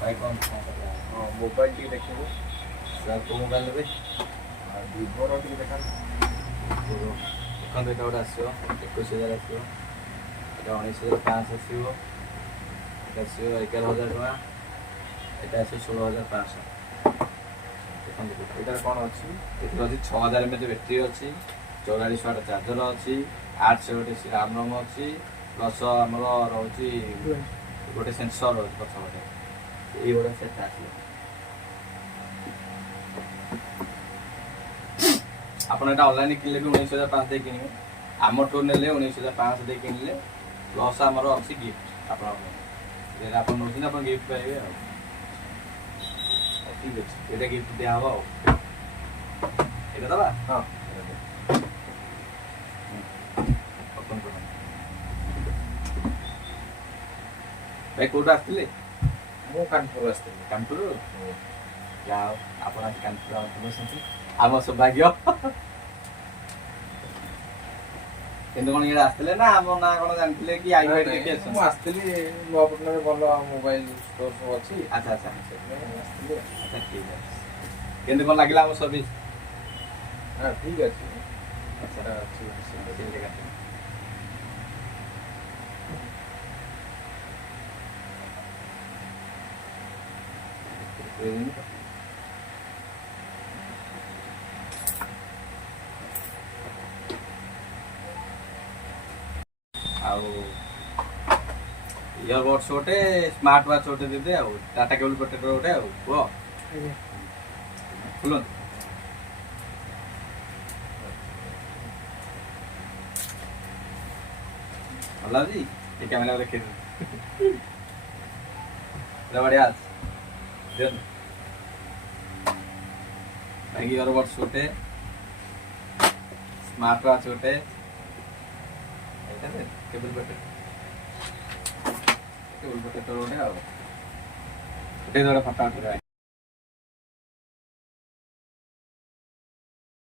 भाई कौन हाँ मोबाइल टी देखो सर को मोबाइल लेबे विभोर टी देखा देखो एटा गोटे आसो 21,000 आसो एटा 19,500 आसो एटा आसो 11,000 टका एटा आसो 16,500 देखो एटार कौन अच्छी एथि अछि 6,000 एमएच बैटरी अछि 44 वाट चार्जर अछि 800 गोटे RAM ROM अछि प्लस हमर रहउछि गोटे सेंसर रहउछि पछ गोटे एई गोटे सेट आसी आपण एटा ऑनलाइन किनले भी 19,500 दे किनिबे आम टूर नेले 19,500 दे किनले प्लस हमर अछि गिफ्ट आपण जे आपण नोजिन आपण गिफ्ट पाइबे आ ठीक अछि एटा गिफ्ट दिया हबो एटा दबा हाँ ओपन करो भाई कोड आस्तिले मो कानपुर आस्ते कानपुर जाओ आपण आज कानपुर आउतबसंती आम सौभाग्य केंद्र कोन ये आस्तिले ना आम ना कोन जानथिले कि आई भाई देखि आछन मो आस्तेली नुआपटना रे भलो मोबाइल स्टोर सब अछि अच्छा अच्छा आस्तेली अच्छा ठीक है केंद्र कोन लागिला आम सर्विस हाँ ठीक अछि अच्छा अच्छी ठीक है आउ इयरबड्स गोटे स्मार्ट वाच गोटे देदे आउ टाटा केबल प्रोटेक्टर गोटे आउ को खुलन भला जी ये कैमरा देखे रे बढ़िया देन भाई इयरबड्स गोटे स्मार्ट वाच गोटे केबल प्रोटेक्टर गोटे आउ गोटे फटा